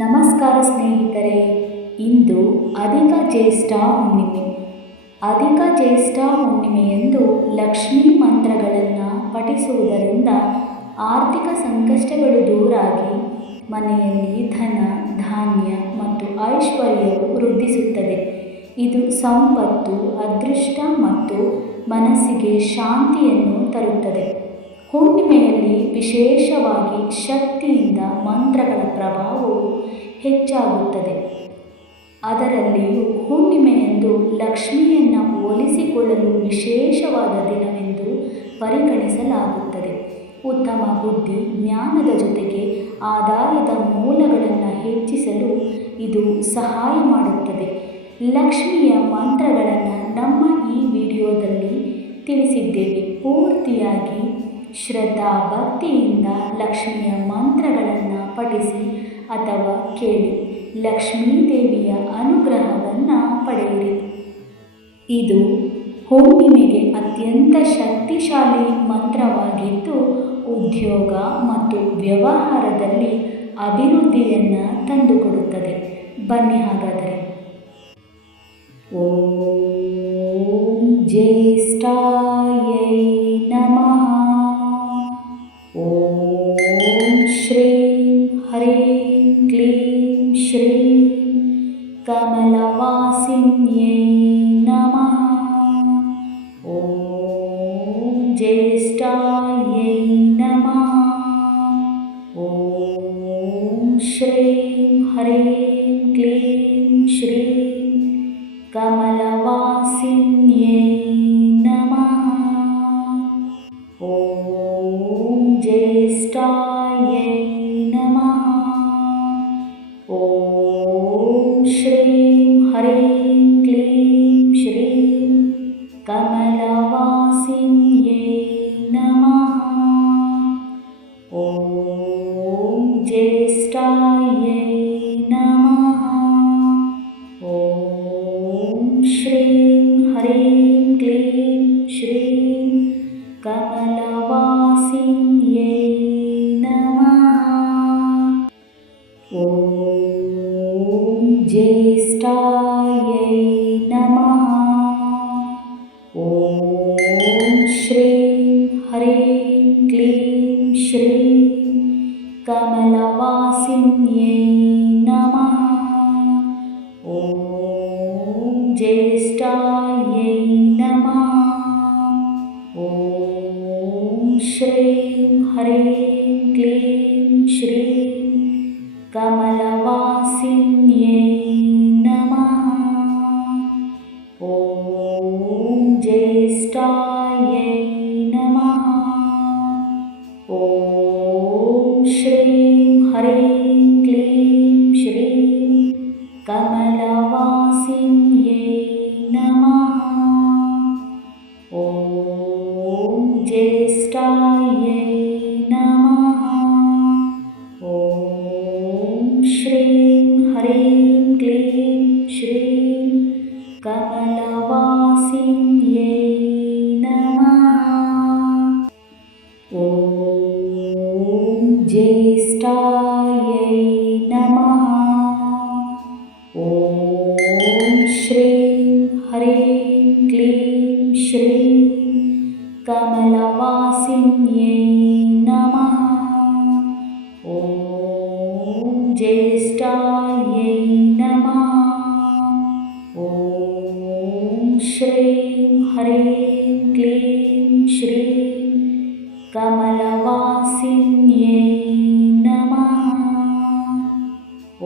ನಮಸ್ಕಾರ ಸ್ನೇಹಿತರೆ. ಇಂದು ಅಧಿಕ ಜ್ಯೇಷ್ಠ ಹುಣ್ಣಿಮೆ. ಅಧಿಕ ಜ್ಯೇಷ್ಠ ಹುಣ್ಣಿಮೆಯಂದು ಲಕ್ಷ್ಮೀ ಮಂತ್ರಗಳನ್ನು ಪಠಿಸುವುದರಿಂದ ಆರ್ಥಿಕ ಸಂಕಷ್ಟಗಳು ದೂರಾಗಿ ಮನೆಯಲ್ಲಿ ಧನ, ಧಾನ್ಯ ಮತ್ತು ಐಶ್ವರ್ಯವು ವೃದ್ಧಿಸುತ್ತದೆ. ಇದು ಸಂಪತ್ತು, ಅದೃಷ್ಟ ಮತ್ತು ಮನಸ್ಸಿಗೆ ಶಾಂತಿಯನ್ನು ತರುತ್ತದೆ. ಹುಣ್ಣಿಮೆಯಲ್ಲಿ ವಿಶೇಷವಾಗಿ ಶಕ್ತಿಯಿಂದ ಮಂತ್ರಗಳ ಪ್ರಭಾವವು ಹೆಚ್ಚಾಗುತ್ತದೆ. ಅದರಲ್ಲಿಯೂ ಹುಣ್ಣಿಮೆಯಂದು ಲಕ್ಷ್ಮಿಯನ್ನು ಒಲಿಸಿಕೊಳ್ಳಲು ವಿಶೇಷವಾದ ದಿನವೆಂದು ಪರಿಗಣಿಸಲಾಗುತ್ತದೆ. ಉತ್ತಮ ಬುದ್ಧಿ, ಜ್ಞಾನದ ಜೊತೆಗೆ ಆದಾಯದ ಮೂಲಗಳನ್ನು ಹೆಚ್ಚಿಸಲು ಇದು ಸಹಾಯ ಮಾಡುತ್ತದೆ. ಲಕ್ಷ್ಮಿಯ ಮಂತ್ರಗಳನ್ನು ನಮ್ಮ ಈ ವಿಡಿಯೋದಲ್ಲಿ ತಿಳಿಸಿದ್ದೇವೆ. ಪೂರ್ತಿಯಾಗಿ ಶ್ರದ್ಧಾ ಭಕ್ತಿಯಿಂದ ಲಕ್ಷ್ಮಿಯ ಮಂತ್ರಗಳನ್ನು ಪಠಿಸಿ ಅಥವಾ ಕೇಳಿ ಲಕ್ಷ್ಮೀ ದೇವಿಯ ಅನುಗ್ರಹವನ್ನು ಪಡೆಯಿರಿ. ಇದು ಹುಣ್ಣಿಮೆಗೆ ಅತ್ಯಂತ ಶಕ್ತಿಶಾಲಿ ಮಂತ್ರವಾಗಿದ್ದು ಉದ್ಯೋಗ ಮತ್ತು ವ್ಯವಹಾರದಲ್ಲಿ ಅಭಿವೃದ್ಧಿಯನ್ನು ತಂದುಕೊಡುತ್ತದೆ. ಬನ್ನಿ ಹಾಗಾದರೆ. ಓಂ ಜ್ಯೇಷ್ಠಾಯೈ ನಮಃ. ಓಂ ಶ್ರೀಂ ಹ್ರೀಂ ಕ್ಲೀಂ ಶ್ರೀಂ ಕಮಲವಾಸಿನ್ಯೈ ನಮಃ. ಓಂ ಜ್ಯೇಷ್ಠಾಯೈ ನಮಃ. ಓಂ ಶ್ರೀಂ ಹ್ರೀಂ ಕ್ಲೀಂ ಶ್ರೀಂ ಕಮಲವಾಸಿನ್ಯೈ ನಮಃ. ಓಂ ಜ್ಯೇಷ್ಠಾಯೈ ನಮಃ. ಓಂ ಶ್ರೀಂ ಹ್ರೀಂ ಕ್ಲೀಂ ಶ್ರೀಂ ಕಮಲವಾಸಿನ್ಯೈ ನಮಃ. ಓಂ ಜ್ಯೇಷ್ಠಾಯೈ ನಮಃ. ಓಂ ಶ್ರೀಂ ಹ್ರೀಂ ಕ್ಲೀಂ ಶ್ರೀಂ ಕಮಲವಾಸಿನ್ಯೈ ನಮಃ. ಓಂ ಜ್ಯೇಷ್ಠಾಯೈ ನಮಃ. ಓಂ ಶ್ರೀಂ ಹ್ರೀಂ ಕ್ಲೀಂ ಶ್ರೀಂ ಕಮಲವಾಸಿನ್ಯೈ ನಮಃ. ಓಂ ಜ್ಯೇಷ್ಠಾಯೈ ನಮಃ. ಓಂ ಶ್ರೀಂ ಹ್ರೀಂ ಕ್ಲೀಂ ಶ್ರೀಂ ಕಮಲವಾಸಿನ್ಯೈ ನಮಃ. ಓಂ ಜ್ಯೇಷ್ಠಾಯೈ ನಮಃ. ಓಂ ಶ್ರೀಂ ಹ್ರೀಂ ಕ್ಲೀಂ ಶ್ರೀಂ ಕಮಲವಾಸಿನ್ಯೈ ನಮಃ. ಓಂ ಜ್ಯೇಷ್ಠಾಯೈ ನಮಃ. ಓಂ ಶ್ರೀಂ ಹ್ರೀಂ ಕ್ಲೀಂ ಶ್ರೀಂ ಕಮಲವಾಸಿನ್ಯೈ ನಮಃ. ಓಂ ಜ್ಯೇಷ್ಠಾಯೈ ನಮಃ. ಓಂ ಶ್ರೀಂ ಹ್ರೀಂ ಕ್ಲೀಂ ಶ್ರೀಂ ಕಮಲವಾಸಿನ್ಯೈ ನಮಃ. ಓಂ ಜ್ಯೇಷ್ಠಾಯೈ ನಮಃ. ಓಂ ಶ್ರೀಂ ಹ್ರೀಂ ಕ್ಲೀಂ ಶ್ರೀಂ ಕಮಲವಾಸಿನ್ಯೈ ನಮಃ.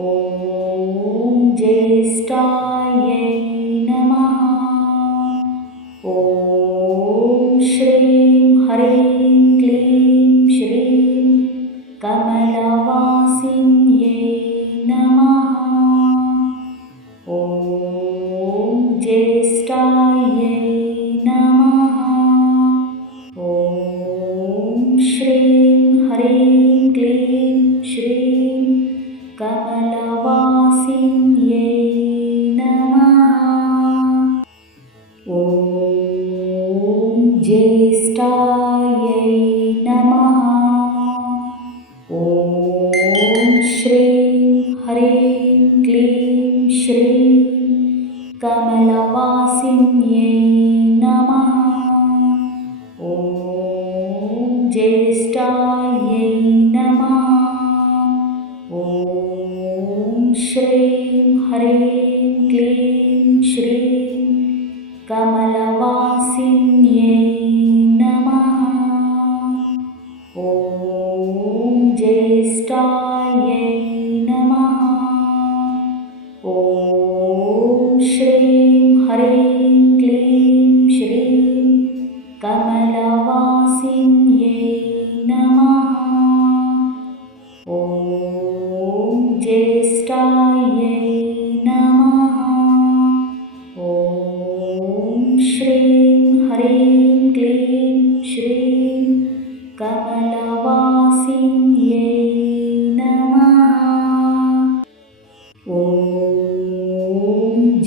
ಓಂ ಜ್ಯೇಷ್ಠಾಯೈ ನಮಃ. ಓಂ ಶ್ರೀಂ ಹ್ರೀಂ ಕ್ಲೀಂ ಶ್ರೀಂ ಕಮಲವಾಸಿನ್ಯೈ ನಮಃ. ಓಂ ಜ್ಯೇಷ್ಠಾಯೈ ನಮಃ. ಓಂ ಶ್ರೀಂ ಹ್ರೀಂ ಕ್ಲೀಂ ಶ್ರೀಂ ಕಮಲವಾಸಿನ್ಯೈ ನಮಃ. श्रीं ह्रीं क्लीं श्रीं कमलवासिन्यै नमः। ॐ ज्येष्ठायै नमः। ॐ श्रीं ह्रीं क्लीं श्रीं कमलवासिन्यै नमः। ॐ ज्येष्ठायै नमः। ॐ श्रीं ह्रीं क्लीं श्रीं कमलवासिन्यै नमः। ॐ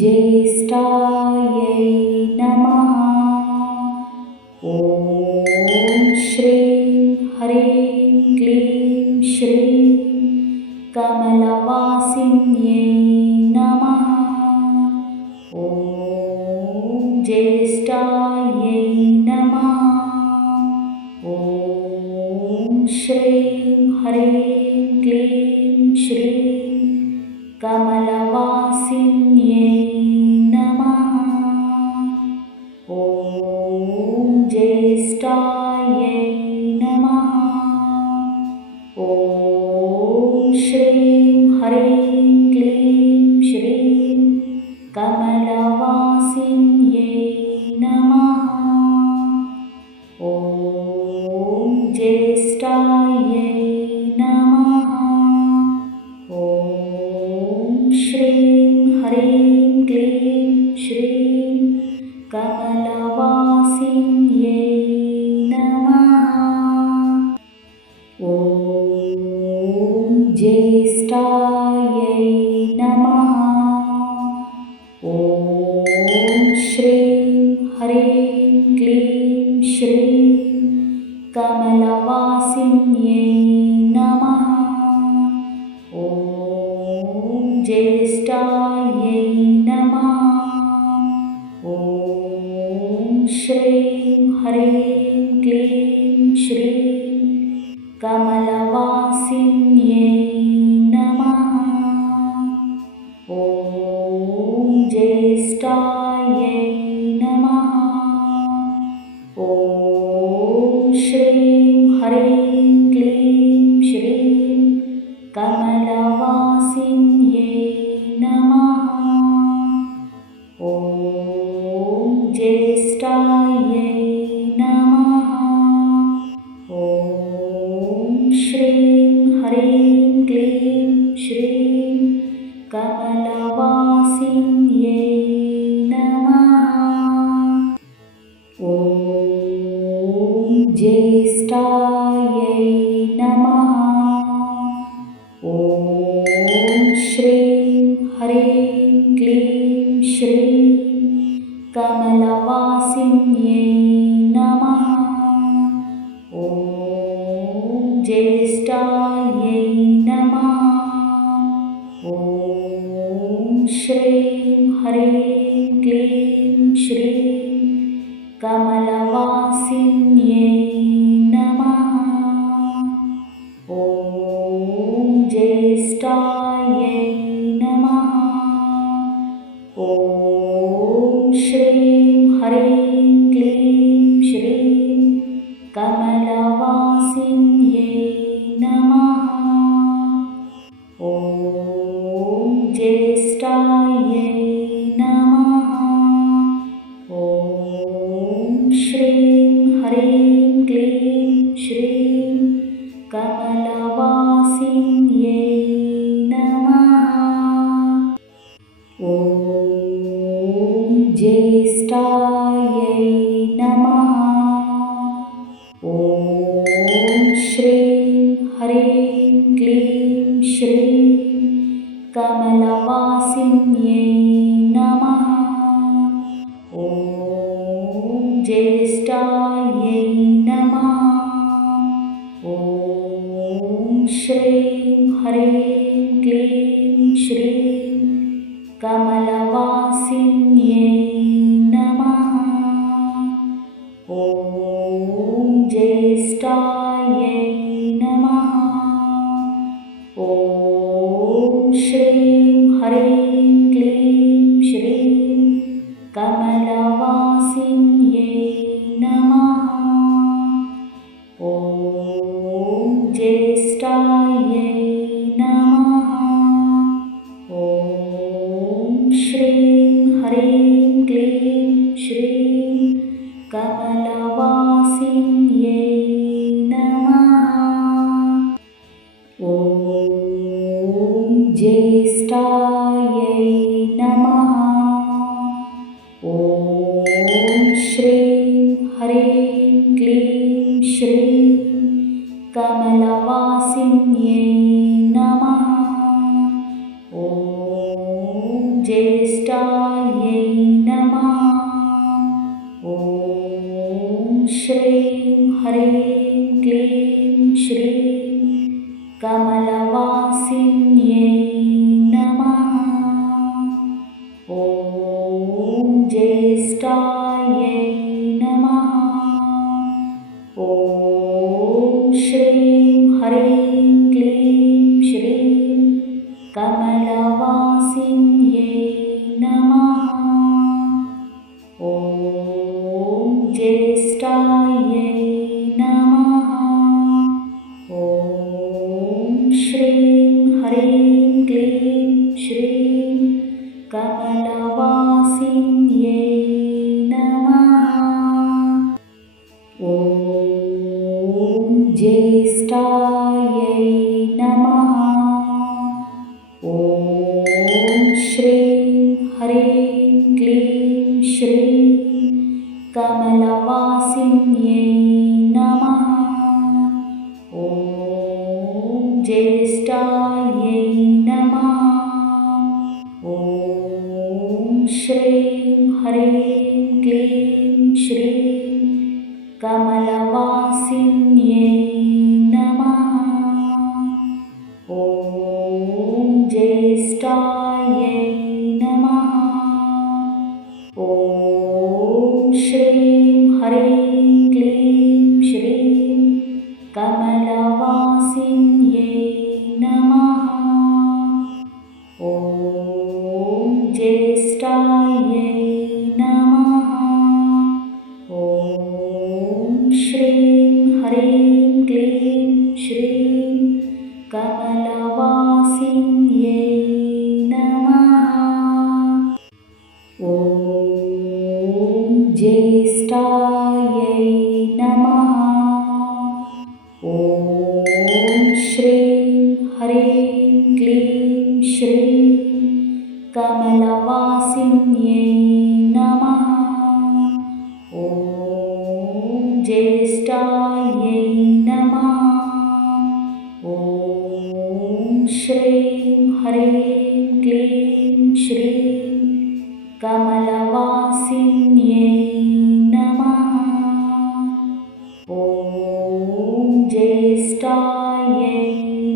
ज्येष्ठायै नमः। ॐ श्रीं ह्रीं क्लीं श्रीं कमलवासिन्यै नमः। ॐ ज्येष्ठायै नमः। ॐ श्रीं ह्रीं क्लीं श्रीं कमलवासिन्यै नमः। ॐ ज्येष्ठायै नमः। ॐ श्रीं ह्रीं क्लीं श्रीं कमलवासिन्यै नमः। ॐ ज्येष्ठायै नमः। ॐ श्रीं ह्रीं क्लीं श्रीं कमलवासिन्यै नमः। ॐ ज्येष्ठायै नमः। ॐ श्रीं ह्रीं क्लीं श्रीं कमलवासिन्यै नमः। ॐ ज्येष्ठायै नमः। ॐ श्रीं ह्रीं क्लीं श्रीं कमलवासिन्यै नमः। ॐ ज्येष्ठायै नमः। ॐ श्रीं ह्रीं क्लीं श्रीं कमलवासिन्यै नमः। ॐ ज्येष्ठायै नमः। ॐ श्रीं ह्रीं क्लीं श्रीं कमलवासिन्यै नमः। ॐ ज्येष्ठायै नमः। ॐ श्रीं ह्रीं क्लीं श्रीं कमलवासिन्यै नमः। ॐ ज्येष्ठायै नमः। ॐ श्रीं ह्रीं क्लीं श्रीं कमलवासिन्यै नमः। ॐ ज्येष्ठायै नमः। ॐ श्रीं ह्रीं क्लीं श्रीं कमलवासिन्यै नमः। ॐ ज्येष्ठायै नमः। ॐ श्रीं ह्रीं क्लीं श्रीं कमलवासिन्यै नमः। ॐ ज्येष्ठायै नमः। ॐ श्रीं ह्रीं क्लीं श्रीं कमलवासिन्यै नमः। ॐ ज्येष्ठायै नमः। ॐ श्रीं ह्रीं क्लीं श्रीं कमलवासिन्यै नमः। ॐ ज्येष्ठायै नमः। ॐ श्रीं ज्येष्ठायै नमः। ॐ श्रीं ह्रीं क्लीं श्रीं कमलवासिन्यै नमः। ॐ ज्येष्ठायै नमः। ॐ श्रीं ह्रीं क्लीं श्रीं कमलवासिन्यै नमः। ॐ ज्येष्ठायै नमः। ॐ श्रीं ह्रीं क्लीं श्रीं कमलवासिन्यै नमः। ॐ ज्येष्ठायै नमः। ॐ श्रीं ह्रीं क्लीं श्रीं कमलवासिन्यै नमः। ॐ ज्येष्ठायै नमः। ॐ श्रीं ह्रीं क्लीं श्रीं कमलवासिन्यै नमः। ॐ ज्येष्ठायै नमः। ॐ श्रीं ह्रीं क्लीं श्रीं कमलवासिन्यै नमः। ॐ ज्येष्ठायै नमः। ॐ श्रीं ह्रीं क्लीं श्रीं कमलवासिन्यै नमः। ॐ ज्येष्ठायै नमः। ॐ श्रीं ह्रीं क्लीं श्रीं कमलवासिन्यै नमः। ॐ ज्येष्ठायै नमः। ॐ श्रीं ह्रीं क्लीं श्रीं कमलवासिन्यै नमः। ॐ ज्येष्ठायै नमः। ॐ श्रीं ह्रीं क्लीं श्रीं कमलवासिन्यै नमः। ॐ ज्येष्ठायै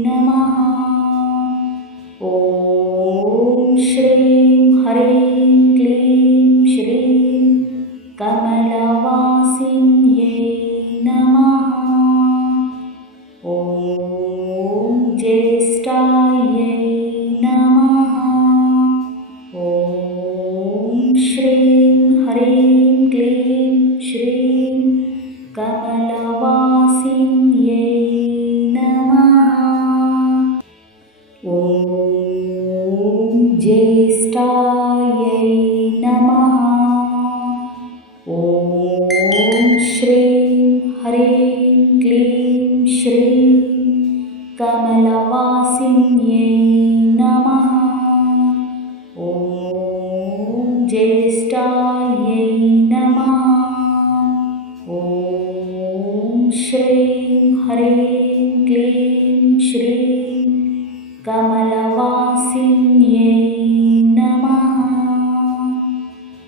नमः। ॐ श्रीं ह्रीं क्लीं श्रीं कमलवासिन्यै नमः। ॐ ज्येष्ठायै नमः। ॐ श्रीं ह्रीं क्लीं श्रीं कमलवासिन्यै नमः। ॐ ज्येष्ठायै नमः। ॐ श्रीं ह्रीं क्लीं श्रीं कमलवासिन्यै नमः। ॐ ज्येष्ठायै नमः। ॐ श्रीं ह्रीं क्लीं श्रीं कमलवासिन्यै नमः।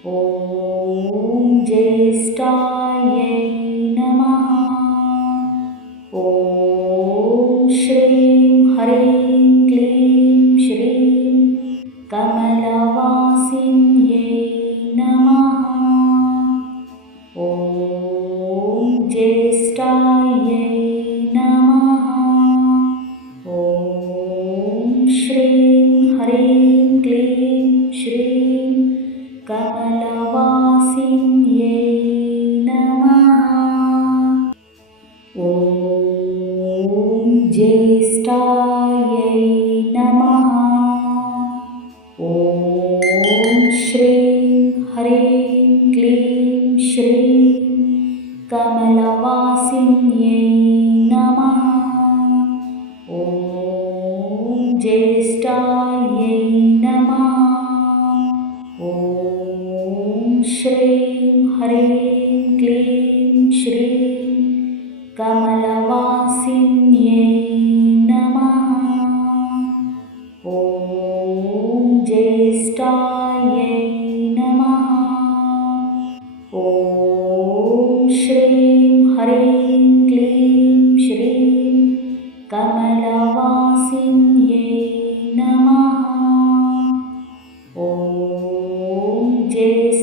ॐ ज्येष्ठायै नमः। ॐ श्रीं ह्रीं क्लीं श्रीं कमलवासिन्यै नमः। ॐ ज्येष्ठायै नमः। ॐ श्रीं ह्रीं क्लीं श्रीं कमलवासिन्यै नमः। ॐ ज्येष्ठायै नमः। ॐ नमः। ॐ श्रीं ह्रीं क्लीं श्रीं कमलवासिन्यै नमः। ॐ ज्येष्ठायै नमः। ॐ श्रीं ह्रीं क्लीं श्रीं कमलवासिन्यै नमः। ॐ ज्येष्ठायै